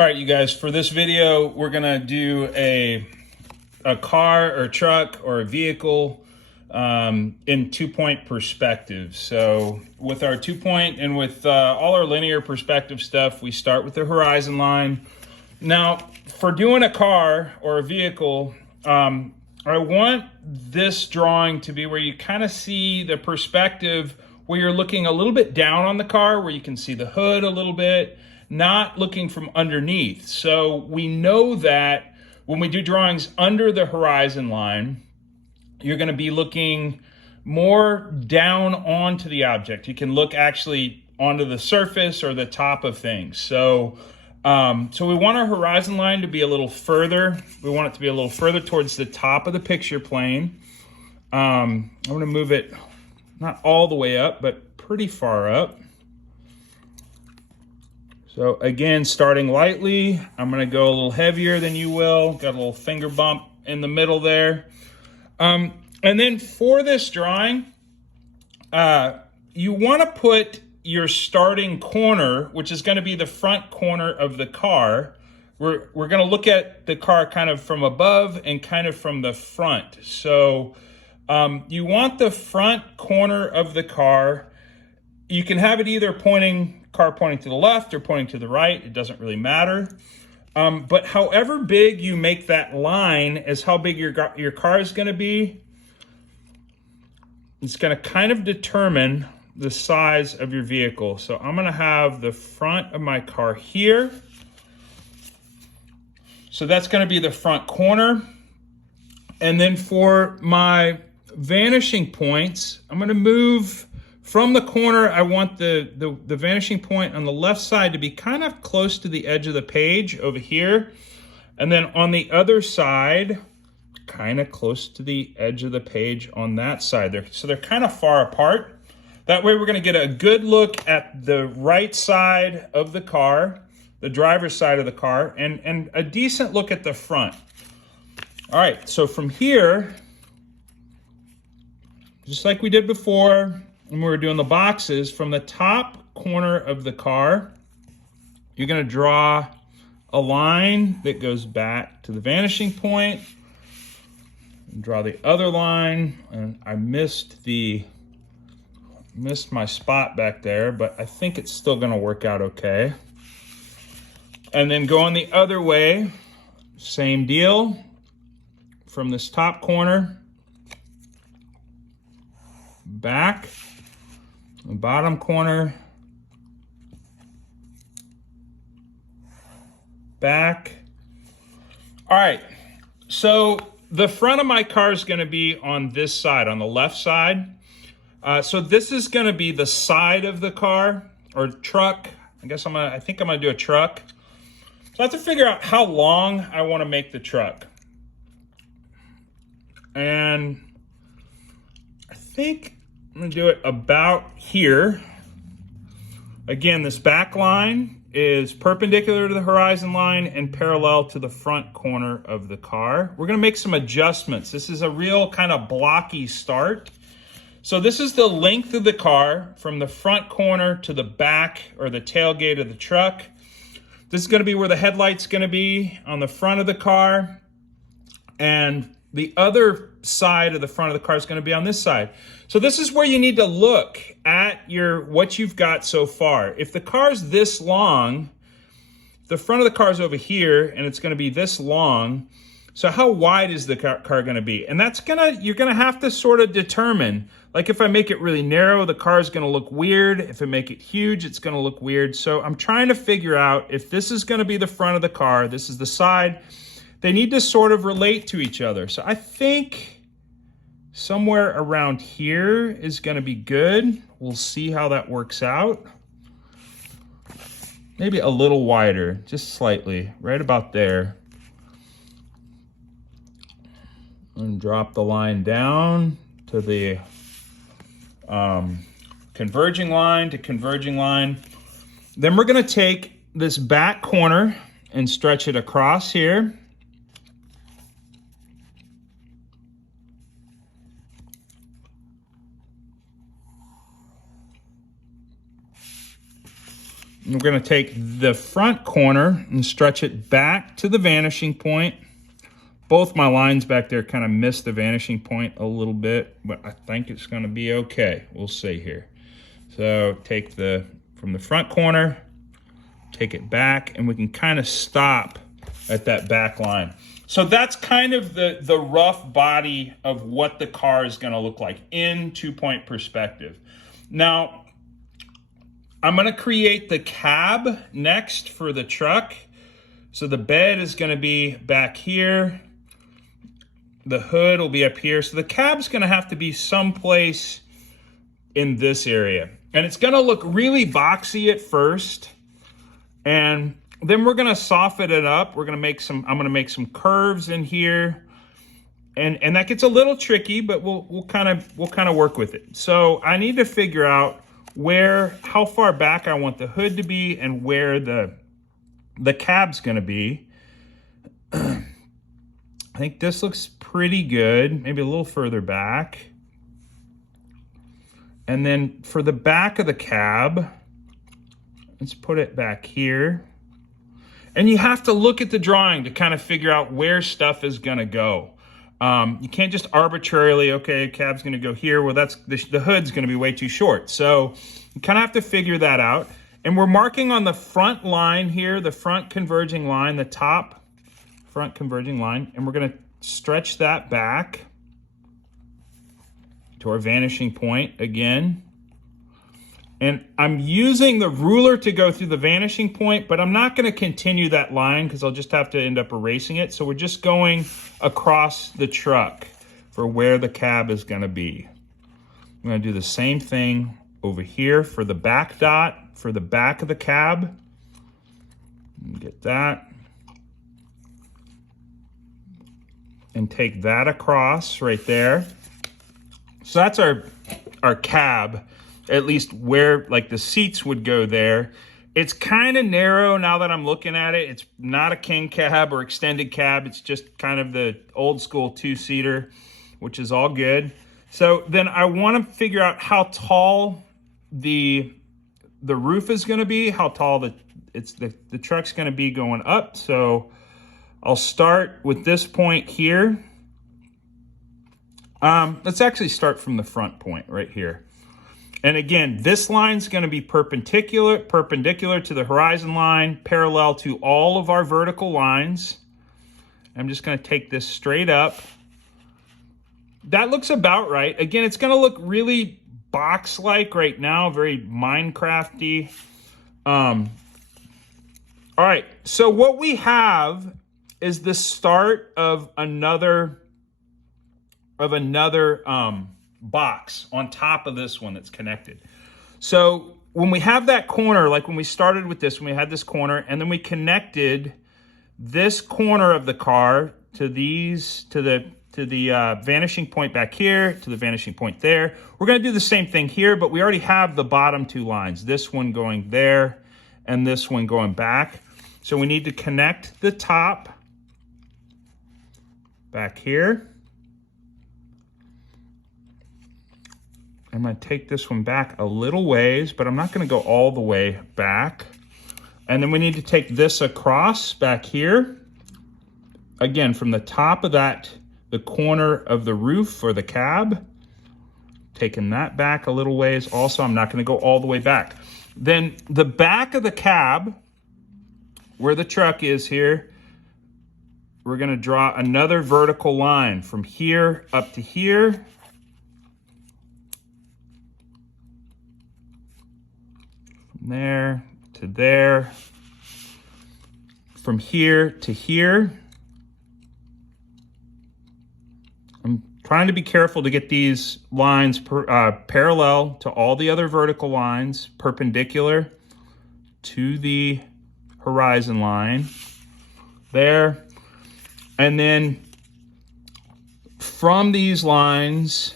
All right, you guys, for this video, we're gonna do a car or truck or a vehicle in 2-point perspective. So with our 2-point and with all our linear perspective stuff, we start with the horizon line. Now, for doing a car or a vehicle, I want this drawing to be where you kind of see the perspective where you're looking a little bit down on the car, where you can see the hood a little bit, not looking from underneath. So we know that when we do drawings under the horizon line, you're going to be looking more down onto the object. You can look actually onto the surface or the top of things. So we want our horizon line to be a little further. We want it to be a little further towards the top of the picture plane. I'm going to move it not all the way up, but pretty far up. So again, starting lightly, I'm going to go a little heavier than you will. Got a little finger bump in the middle there. And then for this drawing, you want to put your starting corner, which is going to be the front corner of the car. We're going to look at the car kind of from above and kind of from the front. So you want the front corner of the car. You can have it either car pointing to the left or pointing to the right. It doesn't really matter. But however big you make that line is how big your car is going to be. It's going to kind of determine the size of your vehicle. So I'm going to have the front of my car here. So that's going to be the front corner. And then for my vanishing points, I'm going to move from the corner. I want the vanishing point on the left side to be kind of close to the edge of the page over here. And then on the other side, kind of close to the edge of the page on that side there. So they're kind of far apart. That way we're going to get a good look at the right side of the car, the driver's side of the car, and a decent look at the front. All right, so from here, just like we did before, when we were doing the boxes, from the top corner of the car, you're going to draw a line that goes back to the vanishing point. And draw the other line, and I missed my spot back there, but I think it's still going to work out okay. And then going the other way, same deal. From this top corner, back. The bottom corner, back. All right, so the front of my car is going to be on this side, on the left side. So this is going to be the side of the car or truck. I think I'm going to do a truck. So I have to figure out how long I want to make the truck. And I think I'm going to do it about here. Again, this back line is perpendicular to the horizon line and parallel to the front corner of the car. We're going to make some adjustments. This is a real kind of blocky start. So this is the length of the car from the front corner to the back or the tailgate of the truck. This is going to be where the headlight's going to be on the front of the car. And the other side of the front of the car is going to be on this side. So this is where you need to look at what you've got so far. If the car's this long, the front of the car is over here and it's going to be this long. So how wide is the car going to be? And you're going to have to sort of determine, like if I make it really narrow, the car is going to look weird. If I make it huge, it's going to look weird. So I'm trying to figure out if this is going to be the front of the car, this is the side. They need to sort of relate to each other. So I think somewhere around here is going to be good. We'll see how that works out. Maybe a little wider, just slightly, right about there. And drop the line down to the converging line to converging line. Then we're going to take this back corner and stretch it across here. we're going to take the front corner and stretch it back to the vanishing point. Both my lines back there kind of missed the vanishing point a little bit, but I think it's going to be okay. We'll see here. So take from the front corner, take it back, and we can kind of stop at that back line. So that's kind of the rough body of what the car is going to look like in 2-point perspective. Now, I'm going to create the cab next for the truck. So the bed is going to be back here. The hood will be up here. So the cab's going to have to be someplace in this area. And it's going to look really boxy at first. And then we're going to soften it up. I'm going to make some curves in here. And that gets a little tricky, but we'll kind of work with it. So I need to figure out how far back I want the hood to be and where the cab's going to be. I think this looks pretty good, maybe a little further back. And then for the back of the cab, let's put it back here. And you have to look at the drawing to kind of figure out where stuff is going to go. You can't just arbitrarily, okay, cab's going to go here. Well, the hood's going to be way too short. So you kind of have to figure that out. And we're marking on the front line here, the front converging line, the top front converging line. And we're going to stretch that back to our vanishing point again. And I'm using the ruler to go through the vanishing point, but I'm not going to continue that line because I'll just have to end up erasing it. So we're just going across the truck for where the cab is going to be. I'm going to do the same thing over here for the back dot, for the back of the cab. Get that. And take that across right there. So that's our cab. At least where like the seats would go there. It's kind of narrow now that I'm looking at it. It's not a king cab or extended cab. It's just kind of the old school 2-seater, which is all good. So then I want to figure out how tall the roof is going to be, how tall the truck's going to be going up. So I'll start with this point here. Let's actually start from the front point right here. And again, this line's going to be perpendicular to the horizon line, parallel to all of our vertical lines. I'm just going to take this straight up. That looks about right. Again, it's going to look really box-like right now, very Minecraft-y. All right, so what we have is the start of another box on top of this one that's connected. So when we have that corner, like when we started with this, when we had this corner, and then we connected this corner of the car to the vanishing point back here, to the vanishing point there. We're going to do the same thing here, but we already have the bottom two lines, this one going there and this one going back. So we need to connect the top back here. I'm going to take this one back a little ways, but I'm not going to go all the way back. And then we need to take this across back here. Again, from the top of the corner of the roof or the cab. Taking that back a little ways. Also, I'm not going to go all the way back. Then the back of the cab, where the truck is here, we're going to draw another vertical line from here up to here. There to there, from here to here. I'm trying to be careful to get these lines parallel to all the other vertical lines, perpendicular to the horizon line there. And then from these lines,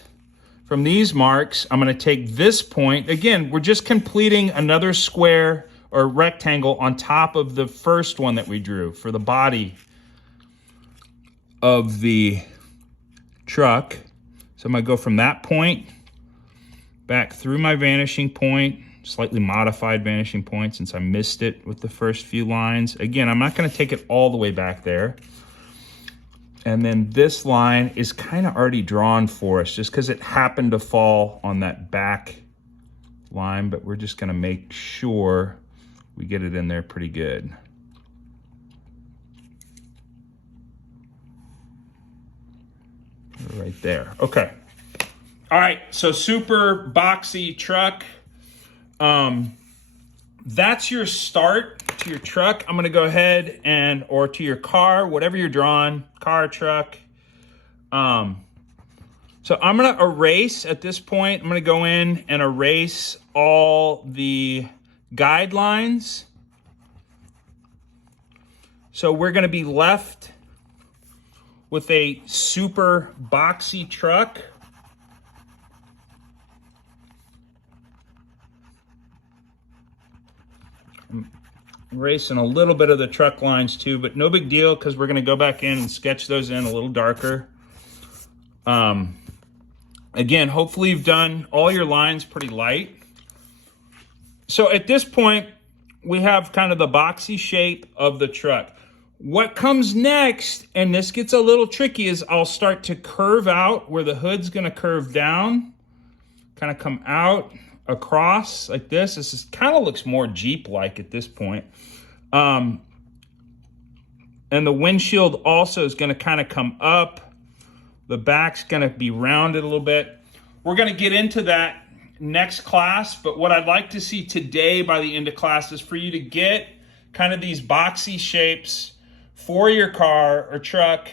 from these marks, I'm going to take this point. Again, we're just completing another square or rectangle on top of the first one that we drew for the body of the truck. So I'm going to go from that point back through my vanishing point, slightly modified vanishing point since I missed it with the first few lines. Again, I'm not going to take it all the way back there. And then this line is kind of already drawn for us just because it happened to fall on that back line, but we're just going to make sure we get it in there pretty good. Right there. Okay. All right, so super boxy truck. That's your start to your truck. I'm gonna go ahead and, or to your car, whatever you're drawing, car, truck. So I'm gonna erase at this point. I'm gonna go in and erase all the guidelines. So we're gonna be left with a super boxy truck. I'm erasing a little bit of the truck lines too, but no big deal because we're going to go back in and sketch those in a little darker. Again, hopefully you've done all your lines pretty light. So at this point, we have kind of the boxy shape of the truck. What comes next, and this gets a little tricky, is I'll start to curve out where the hood's going to curve down, kind of come out across like this. This is kind of looks more Jeep-like at this point. And the windshield also is going to kind of come up. The back's going to be rounded a little bit. We're going to get into that next class, but what I'd like to see today by the end of class is for you to get kind of these boxy shapes for your car or truck.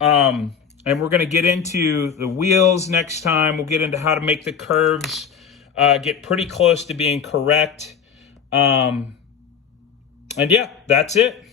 And we're going to get into the wheels next time. We'll get into how to make the curves get pretty close to being correct. And yeah, that's it.